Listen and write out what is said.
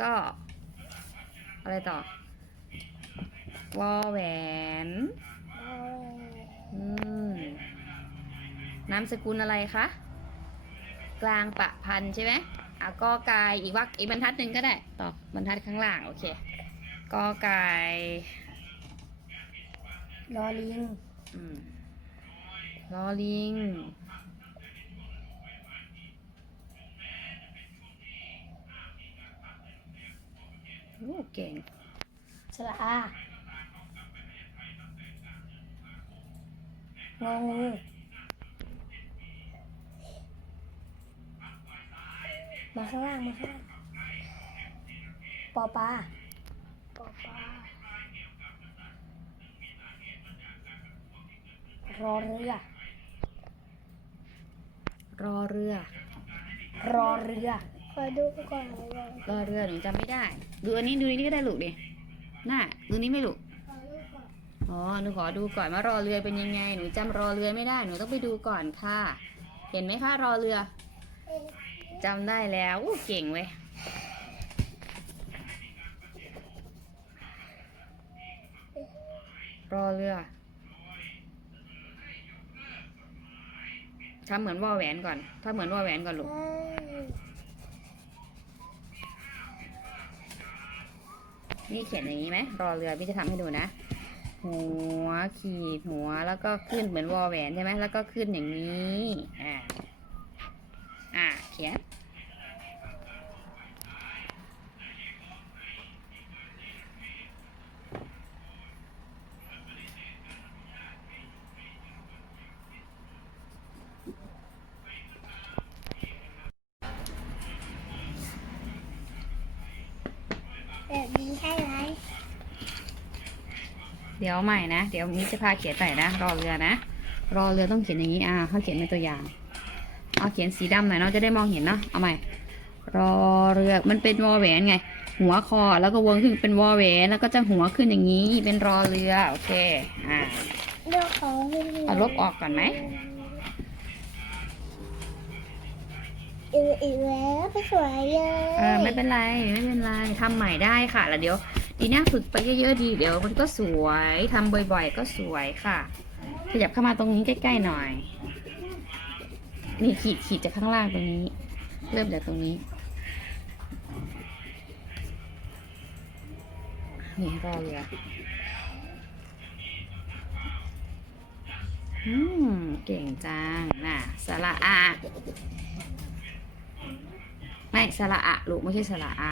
ก็ อะไรต่อวอแหวน อืมนามสกุลอะไรคะ กลางประพันธ์ใช่ไหมอะกอไก่อีกวักอีกบรรทัดหนึ่งก็ได้ ต่อบรรทัดข้างล่าง โอเคกอไก่รอลิง อืมลอลิง โอ้เก่งสระอางองูมาข้างล่างมาข้างล่างปอปลาปอปลารอเรือ รอเรือ รอเรือ ขอดูก่อนรอเรือหนูจำไม่ได้ ดูอันนี้ดูอันนี้ก็ได้ลูกดิน่าดูนี้ไม่ลูกอ๋อหนูขอดูก่อนว่ารอเรือเป็นยังไง หนูจำรอเรือไม่ได้ หนูต้องไปดูก่อนค่ะ เห็นไหมคะรอเรือจำได้แล้วอู้เก่งเว้ยรอเรือทำเหมือนวอแหวนก่อน ถ้าเหมือนวอแหวนก่อนลูก นี่เขียนอย่างนี้ไหมรอเรือพี่จะทำให้ดูนะ หัวขีดหัวแล้วก็ขึ้นเหมือนวอแหวนใช่ไหมแล้วก็ขึ้นอย่างนี้อ่าอ่าเขียนแบบนี้ใช่ไหม เดี๋ยวใหม่นะ เดี๋ยวมิจะพาเขียนใหม่นะ รอเรือนะ รอเรือต้องเขียนอย่างนี้ อ่าเขาเขียนเป็นตัวอย่าง เอาเขียนสีดำหน่อยเนาะ จะได้มองเห็นเนาะ เอาใหม่ รอเรือ มันเป็นวอแหวนไง หัวคอ แล้วก็วนขึ้นเป็นวอแหวน แล้วก็จะหัวขึ้นอย่างนี้ เป็นรอเรือ โอเค อ่าเอาลบออกก่อนไหมอีกอีกแล้วไม่สวยเลยเออไม่เป็นไร ไม่เป็นไรทำใหม่ได้ค่ะ แล้วเดี๋ยว ดีน่าฝึกไปเยอะๆดีเดี๋ยวมันก็สวยทำบ่อยๆ ก็สวยค่ะ ขยับเข้ามาตรงนี้ใกล้ๆหน่อย นี่ขีดขีดจากข้างล่างตรงนี้ เริ่มจากตรงนี้นี่รอเรืออืม เก่งจัง น่ะ สระอาไม่ สระอะ ลูก ไม่ใช่สระอา